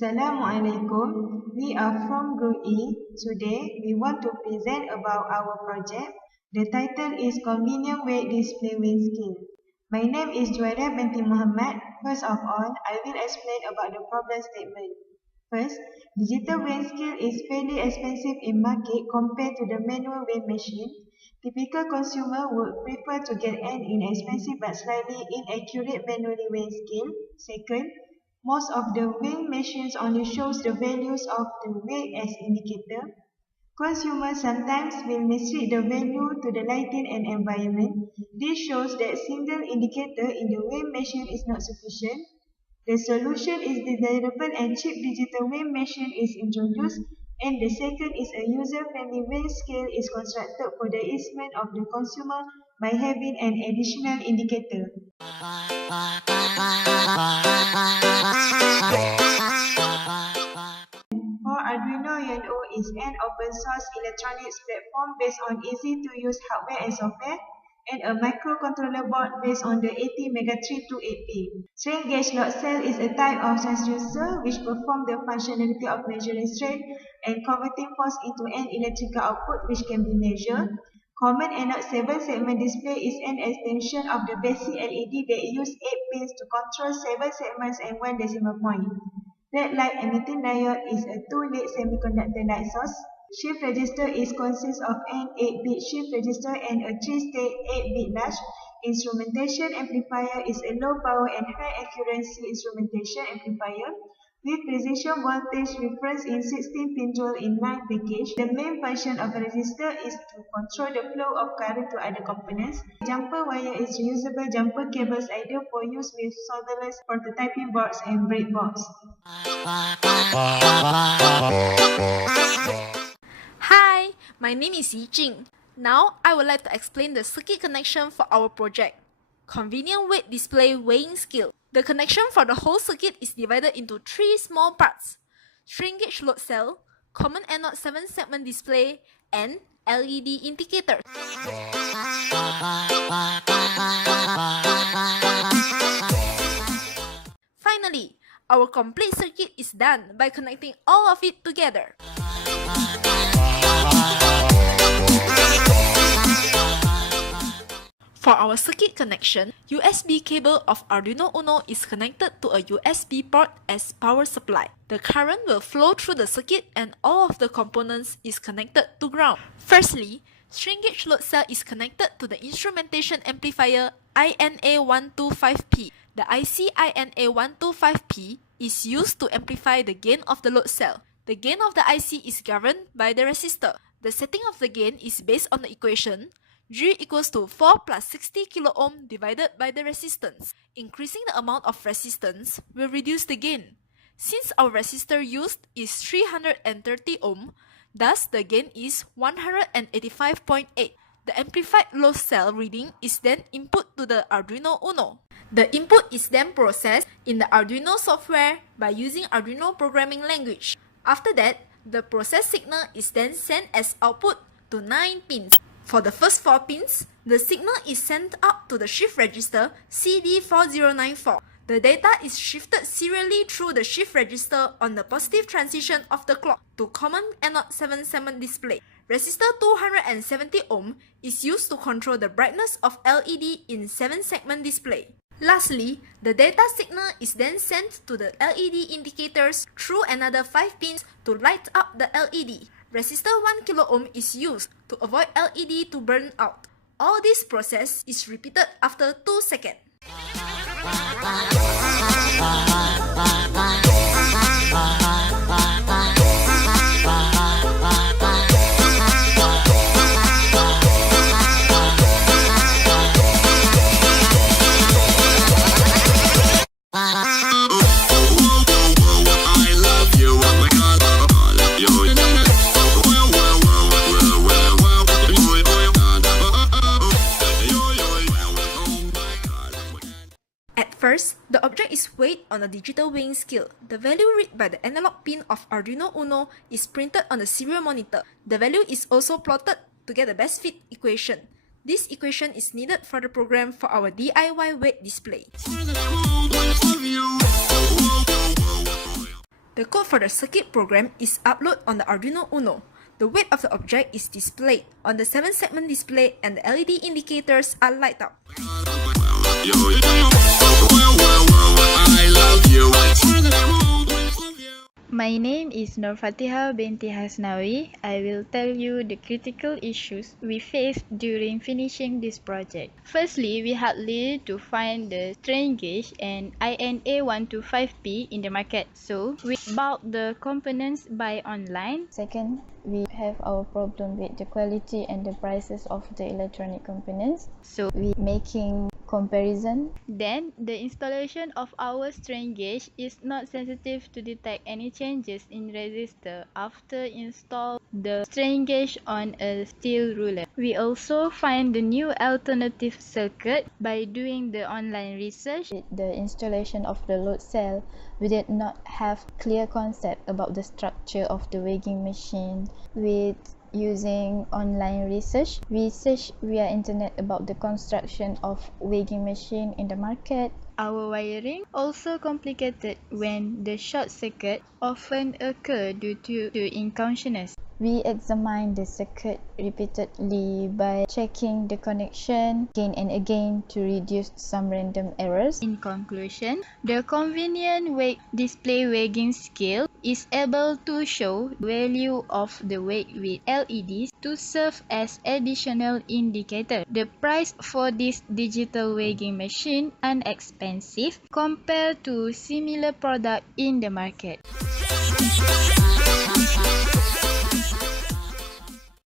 Assalamualaikum. We are from Group E. Today, we want to present about our project. The title is Convenient Weight Display Weighing Scale. My name is Juwaira binti Muhammad. First of all, I will explain about the problem statement. First, digital weighing scale is fairly expensive in market compared to the manual weighing machine. Typical consumer would prefer to get an inexpensive but slightly inaccurate manually weighing scale. Second, most of the weighing machines only shows the values of the weight as indicator. Consumers sometimes will misread the value to the lighting and environment. This shows that single indicator in the weighing machine is not sufficient. The solution is desirable and cheap digital weighing machine is introduced, and the second is a user-friendly weighing scale is constructed for the easement of the consumer by having an additional indicator. For Arduino UNO is an open source electronics platform based on easy-to-use hardware and software, and a microcontroller board based on the AT-MEGA328P. Strain gauge load cell is a type of transducer which performs the functionality of measuring strain and converting force into an electrical output which can be measured. Common anode 7-segment display is an extension of the basic LED that use 8 pins to control 7 segments and 1 decimal point. Red light emitting diode is a 2-lead semiconductor light source. Shift register consists of an 8-bit shift register and a 3-state 8-bit latch. Instrumentation amplifier is a low power and high accuracy instrumentation amplifier with precision voltage reference in 16-pin dual-in-line package. The main function of a resistor is to control the flow of current to other components. Jumper wire is reusable jumper cables ideal for use with solderless prototyping boards and breadboards. Hi, my name is Yijing. Now, I would like to explain the circuit connection for our project. Convenient weight display weighing scale. The connection for the whole circuit is divided into 3 small parts: strain gauge load cell, common anode 7-segment display, and LED indicator. Finally, our complete circuit is done by connecting all of it together. For our circuit connection, USB cable of Arduino UNO is connected to a USB port as power supply. The current will flow through the circuit and all of the components is connected to ground. Firstly, strain gauge load cell is connected to the instrumentation amplifier INA125P. The IC INA125P is used to amplify the gain of the load cell. The gain of the IC is governed by the resistor. The setting of the gain is based on the equation G equals to 4 plus 60 kilo ohm divided by the resistance. Increasing the amount of resistance will reduce the gain. Since our resistor used is 330 ohm, thus the gain is 185.8. The amplified load cell reading is then input to the Arduino UNO. The input is then processed in the Arduino software by using Arduino programming language. After that, the processed signal is then sent as output to 9 pins. For the first 4 pins, the signal is sent up to the shift register CD4094. The data is shifted serially through the shift register on the positive transition of the clock to common anode 7-segment display. Resistor 270 ohm is used to control the brightness of LED in 7-segment display. Lastly, the data signal is then sent to the LED indicators through another 5 pins to light up the LED. Resistor 1 kilo ohm is used to avoid LED to burn out. All this process is repeated after 2 seconds. First, the object is weighed on a digital weighing scale. The value read by the analog pin of Arduino UNO is printed on the serial monitor. The value is also plotted to get the best fit equation. This equation is needed for the program for our DIY weight display. The code for the circuit program is uploaded on the Arduino Uno. The weight of the object is displayed on the 7-segment display and the LED indicators are light up. My name is Nur Fatiha binti Hasnawi. I will tell you the critical issues we faced during finishing this project. Firstly, we had to find the strain gauge and INA125P in the market. So, we bought the components by online. Second, we have our problem with the quality and the prices of the electronic components. So, we making comparison. Then, the installation of our strain gauge is not sensitive to detect any changes in resistor after install the strain gauge on a steel ruler. We also find the new alternative circuit by doing the online research. With the installation of the load cell, we did not have clear concept about the structure of the weighing machine. With using online research, we search via internet about the construction of weighing machine in the market. Our wiring also complicated when the short circuit often occur due to inconsciousness. We examine the circuit repeatedly by checking the connection again and again to reduce some random errors. In conclusion, the convenient display weighing scale is able to show value of the weight with LEDs to serve as additional indicator. The price for this digital weighing machine inexpensive compared to similar product in the market.